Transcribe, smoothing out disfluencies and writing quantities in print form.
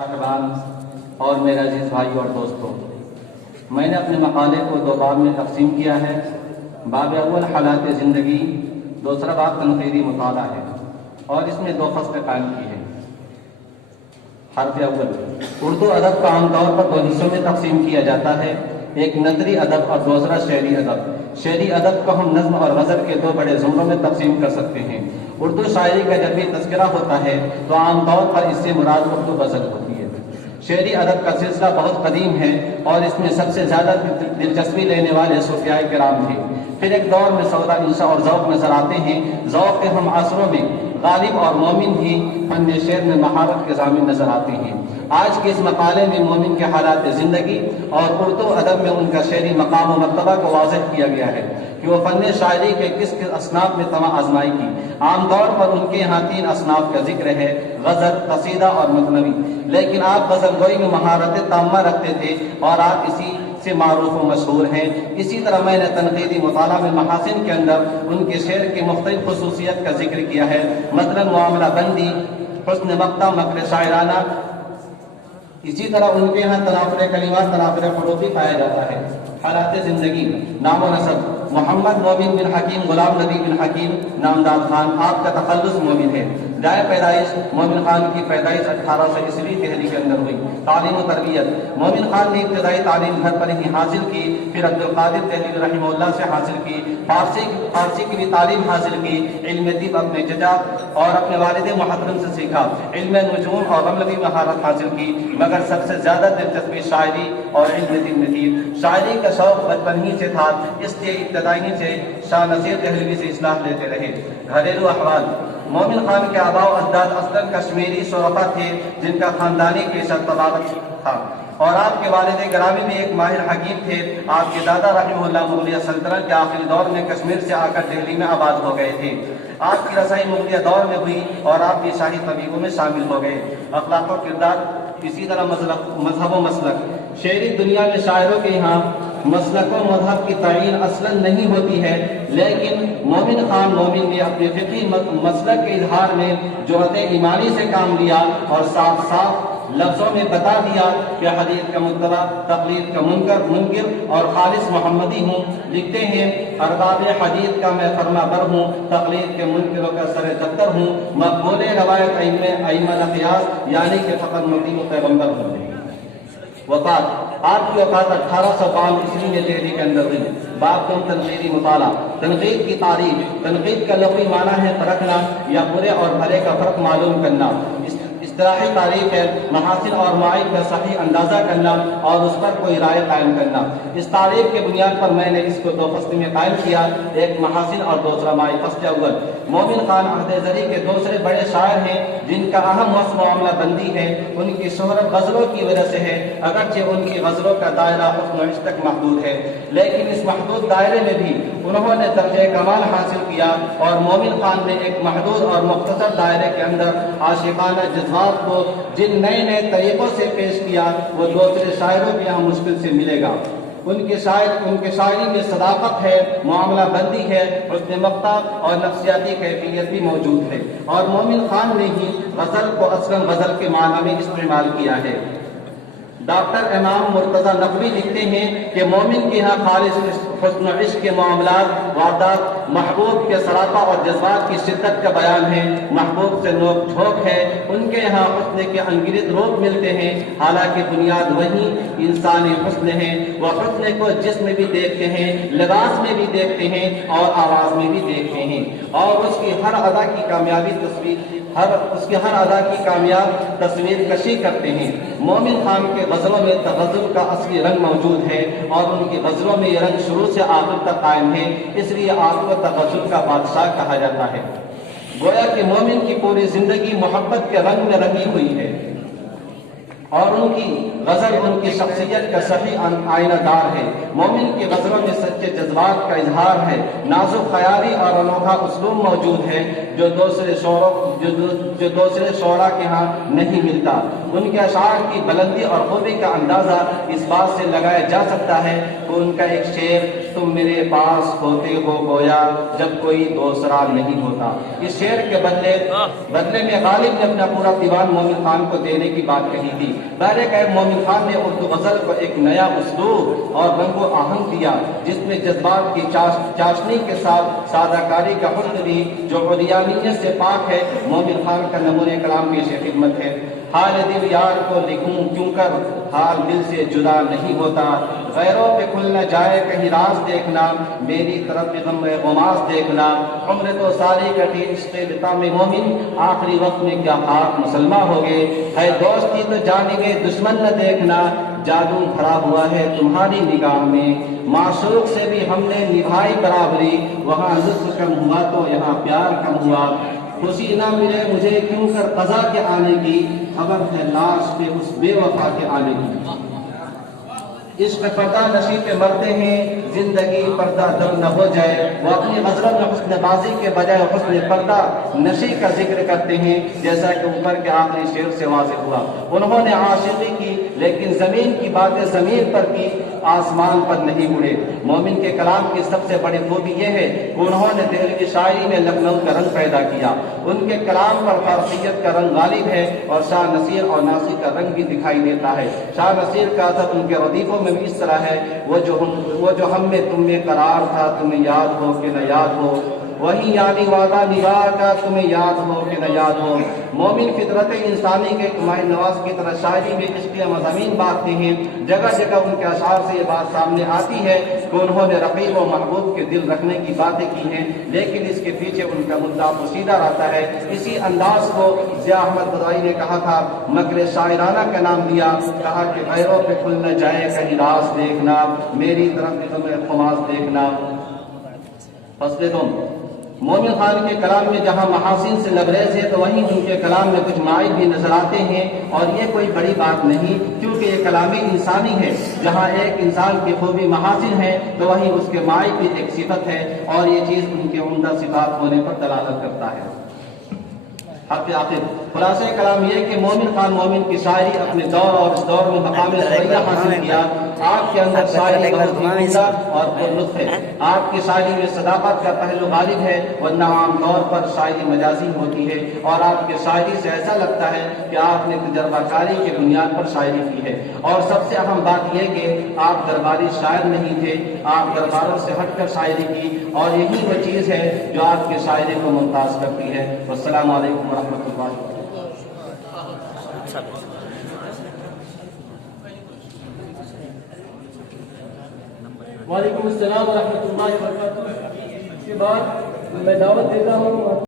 صاحبان اور میرے عزیز بھائی اور دوستوں، میں نے اپنے مقالے کو دو باب میں تقسیم کیا ہے۔ باب اول حالات زندگی، دوسرا باب تنقیدی مطالعہ ہے، اور اس میں دو فصل قائم کی ہے۔ حرف اول، اردو ادب کو عام طور پر دو حصوں میں تقسیم کیا جاتا ہے، ایک نثری ادب اور دوسرا شعری ادب۔ شعری ادب کو ہم نظم اور غزل کے دو بڑے زمروں میں تقسیم کر سکتے ہیں۔ اردو شاعری کا جب بھی تذکرہ ہوتا ہے تو عام طور پر اس سے مراد اردو غزل ہوتی ہے۔ شعری ادب کا سلسلہ بہت قدیم ہے اور اس میں سب سے زیادہ دلچسپی لینے والے صوفیاء کرام تھے۔ پھر ایک دور میں سودا انشاء اور ذوق نظر آتے ہیں۔ ذوق کے ہم عصروں میں غالب اور مومن ہی فن شعر میں مہارت کے ضامن نظر آتے ہیں۔ آج کے اس مقالے میں مومن کے حالات زندگی اور اردو ادب میں ان کا شعری مقام و مرتبہ کو واضح کیا گیا ہے کہ وہ فن شاعری کے کس کس اصناف میں تمام آزمائی کی۔ عام طور پر ان کے یہاں تین اصناف کا ذکر ہے: غزل، قصیدہ اور مثنوی۔ لیکن آپ غزل گوئی میں مہارت تامہ رکھتے تھے اور آپ اسی سے معروف و مشہور ہیں۔ اسی طرح میں نے تنقیدی مطالعہ میں محاسن کے اندر ان کے شعر کی مختلف خصوصیت کا ذکر کیا ہے، مثلا معاملہ بندی، حسن مقطع، مکر شاعرانہ۔ اسی طرح ان کے یہاں تنافر کلمات، تنافر حروفی پایا جاتا ہے۔ حالات زندگی، نام و نسب: محمد مومن بن حکیم غلام نبی بن حکیم نامداد خان، آپ کا تخلص مومن ہے۔ جائے پیدائش: مومن خان کی پیدائش 1800 عیسوی دہلی کے اندر ہوئی۔ تعلیم و تربیت: مومن خان نے ابتدائی تعلیم گھر پر ہی حاصل کی، پھر عبدالقادر دہلوی رحمہ اللہ سے حاصل کی۔ فارسی کی بھی تعلیم حاصل کی۔ علم طب اپنے چچا اور اپنے والد محترم سے سیکھا۔ علم نجوم اور رمل بھی مہارت حاصل کی، مگر سب سے زیادہ دلچسپی شاعری اور علم طب میں تھی۔ شاعری کا شوق بچپن ہی سے تھا، اس لیے ابتدائی سے شاہ نصیر دہلوی سے اصلاح لیتے رہے۔ گھریلو احوال: مومن خان کے آباء و اجداد اصلاً کشمیری شرفا تھے جن کا خاندانی پیشہ طباقت تھا، اور آپ کے والد گرامی بھی ایک ماہر حکیم تھے۔ آپ کے دادا رحمہ اللہ مغلیہ سلطنت کے آخری دور میں کشمیر سے آ کر دہلی میں آباد ہو گئے تھے۔ آپ کی رسائی مغلیہ دور میں ہوئی اور آپ بھی شاہی طبیبوں میں شامل ہو گئے۔ اخلاق و کردار، اسی طرح مذہب و مسلک: شعری دنیا میں شاعروں کے یہاں مسلک و مذہب کی تعین اصلاً نہیں ہوتی ہے، لیکن مومن خان مومن نے اپنے فقہی مسلک کے اظہار میں جرأت ایمانی سے کام لیا اور صاف صاف لفظوں میں بتا دیا کہ حدیث کا متبع، تقلید کا منکر اور خالص محمدی ہوں۔ لکھتے ہیں: ارباب حدیث کا میں فرما بر ہوں، تقلید کے منکروں کا سر دفتر ہوں، مقبول روایت ایمن قیاس یعنی کہ فقط مطیع و پیغمبر ہوں۔ وفات: آپ کی وفات 1852 عیسوی میں دہلی کے اندر ہوئی۔ باب کم تنقیدی مطالعہ: تنقید کی تعریف: تنقید کا لغوی معنی ہے پرکھنا یا برے اور بھلے کا فرق معلوم کرنا۔ اصطلاحی تعریف ہے محاسن اور معائب کا صحیح اندازہ کرنا اور اس پر کوئی رائے قائم کرنا۔ اس تعریف کے بنیاد پر میں نے اس کو دو فصل میں قائم کیا، ایک محاسن اور دوسرا معائب۔ فصل اول: مومن خان عہد زری کے دوسرے بڑے شاعر ہیں جن کا اہم وصف معاملہ بندی ہے۔ ان کی شہرت غزلوں کی وجہ سے ہے، اگرچہ ان کی غزلوں کا دائرہ حسن و عشق تک محدود ہے، لیکن اس محدود دائرے میں بھی انہوں نے درجہ کمال حاصل کیا، اور مومن خان نے ایک محدود اور مختصر دائرے کے اندر عاشقانہ جذبات کو جن نئے نئے طریقوں سے پیش کیا وہ دوسرے شاعروں کے یہاں مشکل سے ملے گا۔ ان کے شاعری میں صداقت ہے، معاملہ بندی ہے، حسن مقطع اور نفسیاتی کیفیت بھی موجود ہے، اور مومن خان نے ہی غزل کو اصلاً غزل کے معنی میں استعمال کیا ہے۔ ڈاکٹر امام مرتضی نقوی لکھتے ہیں کہ مومن کے یہاں خالص حسن و عشق کے معاملات، واردات، محبوب کے سراپا اور جذبات کی شدت کا بیان ہے، محبوب سے نوک جھوک ہے۔ ان کے یہاں حسن کے انگرد روپ ملتے ہیں، حالانکہ بنیاد وہی انسانی حسن ہے۔ وہ حسن کو جسم میں بھی دیکھتے ہیں، لباس میں بھی دیکھتے ہیں اور آواز میں بھی دیکھتے ہیں، اور اس کی ہر ادا کی کامیاب تصویر کشی کرتے ہیں۔ مومن خان کے غزلوں میں تغزل کا اصلی رنگ موجود ہے، اور ان کی غزلوں میں یہ رنگ شروع سے آخر تک قائم ہے، اس لیے آپ کو تغزل کا بادشاہ کہا جاتا ہے۔ گویا کہ مومن کی پوری زندگی محبت کے رنگ میں رنگی ہوئی ہے، اور ان کی غزل ان کی شخصیت کا صحیح آئینہ دار ہے۔ مومن کی غزلوں میں سچے جذبات کا اظہار ہے، نازک خیالی اور انوکھا اسلوب موجود ہے جو دوسرے شعراء کے ہاں نہیں ملتا۔ ان کے اشعار کی بلندی اور خوبی کا اندازہ اس بات سے لگایا جا سکتا ہے کہ ان کا ایک شعر تم میرے پاس ہوتے ہو گویا جب کوئی دوسرا نہیں ہوتا۔ اس شعر کے بدلے میں غالب نے اپنا پورا دیوان مومن خان کو دینے کی بات کہی تھی۔ مومن خان نے اردو غزل کو ایک نیا اسلوب اور رنگ و آہنگ دیا، جس میں جذبات کی چاشنی کے ساتھ سادہ کاری کا حسن بھی جو عریانیت سے پاک ہے، مومن خان کا نمونہ کلام پیش خدمت ہے۔ حال دل یار کو لکھوں کیوں کر حال دل سے جدا نہیں ہوتا، غیروں پہ کھل نہ جائے کہیں راز دیکھنا، میری طرف غم غماز دیکھنا، عمر تو ساری کٹی عشق لطام مومن، آخری وقت میں کیا خاک مسلمہ ہو گئے، ہے دوستی تو جانب دشمن نہ دیکھنا، جادو بھرا ہوا ہے تمہاری نگاہ میں، معشوق سے بھی ہم نے نبھائی برابری، وہاں لطف کم ہوا تو یہاں پیار کم ہوا، خوشی نہ ملے مجھے کیوں کر قضا کے آنے کی، خبر ہے لاش پہ اس بے وفا کے آنے کی۔ عشق پردہ نشی پہ مرتے ہیں، زندگی پردہ دم نہ ہو جائے، وہ اپنی غزلوں میں حسن بازی کے بجائے حسن پردہ نشی کا ذکر کرتے ہیں، جیسا کہ اوپر کے آخری شعر سے واضح ہوا۔ انہوں نے عاشقی کی لیکن زمین کی باتیں زمین پر کی، آسمان پر نہیں اڑے۔ مومن کے کلام کی سب سے بڑی خوبی یہ ہے کہ انہوں نے دہلوی شاعری میں لکھنؤ کا رنگ پیدا کیا۔ ان کے کلام پر فارسیت کا رنگ غالب ہے اور شاہ نصیر اور ناصر کا رنگ بھی دکھائی دیتا ہے۔ شاہ نصیر کا اثر ان کے ردیفوں میں بھی اس طرح ہے، وہ جو ہم میں تم میں قرار تھا، تمہیں یاد ہو کہ نہ یاد ہو، وہی یعنی وعدہ نبھا کا، تمہیں یاد ہو کہ نہ یاد ہو۔ مومن فطرت انسانی کے ماہ نواز کی طرح شاعری میں عشقیہ مضامین باندھتے ہیں۔ جگہ جگہ ان کے اشعار سے یہ بات سامنے آتی ہے کہ انہوں نے رقیب و محبوب کے دل رکھنے کی باتیں کی ہیں، لیکن اس کے پیچھے ان کا مدعا پوشیدہ رہتا ہے۔ اسی انداز کو ضیاء احمد بضائی نے کہا تھا، مکر شاعرانہ کا نام دیا، کہا کہ غیروں پہ کھل نہ جائے کہیں راز دیکھنا، میری طرف تمہیں خماس دیکھنا۔ فصل دوم، مومن خان کے کلام میں جہاں محاسن سے لبریز ہے تو وہیں ان کے کلام میں کچھ معائب بھی نظر آتے ہیں، اور یہ کوئی بڑی بات نہیں کیونکہ یہ کلام انسانی ہے۔ جہاں ایک انسان کی خوبی محاسن ہے تو وہیں اس کے معائب بھی ایک صفت ہے، اور یہ چیز ان کے عمدہ صفات ہونے پر دلالت کرتا ہے۔ حق آخر خلاصہ کلام یہ کہ مومن خان مومن کی شاعری اپنے دور اور اس دور میں مقام رفیع حاصل کیا۔ آپ کے اندر شاعری بہت ہی عمدہ اور پرلطف ہے۔ آپ کی شاعری میں صداقت کا پہلو غالب ہے، ورنہ عام طور پر شاعری مجازی ہوتی ہے، اور آپ کی شاعری سے ایسا لگتا ہے کہ آپ نے تجربہ کاری کی بنیاد پر شاعری کی ہے۔ اور سب سے اہم بات یہ کہ آپ درباری شاعر نہیں تھے، آپ درباروں سے ہٹ کر شاعری کی، اور یہی وہ چیز ہے جو آپ کی شاعری کو ممتاز کرتی ہے۔ والسلام علیکم ورحمۃ اللہ۔ وعلیکم السلام ورحمۃ اللہ وبرکاتہ۔ اس کے بعد میں دعوت دیتا ہوں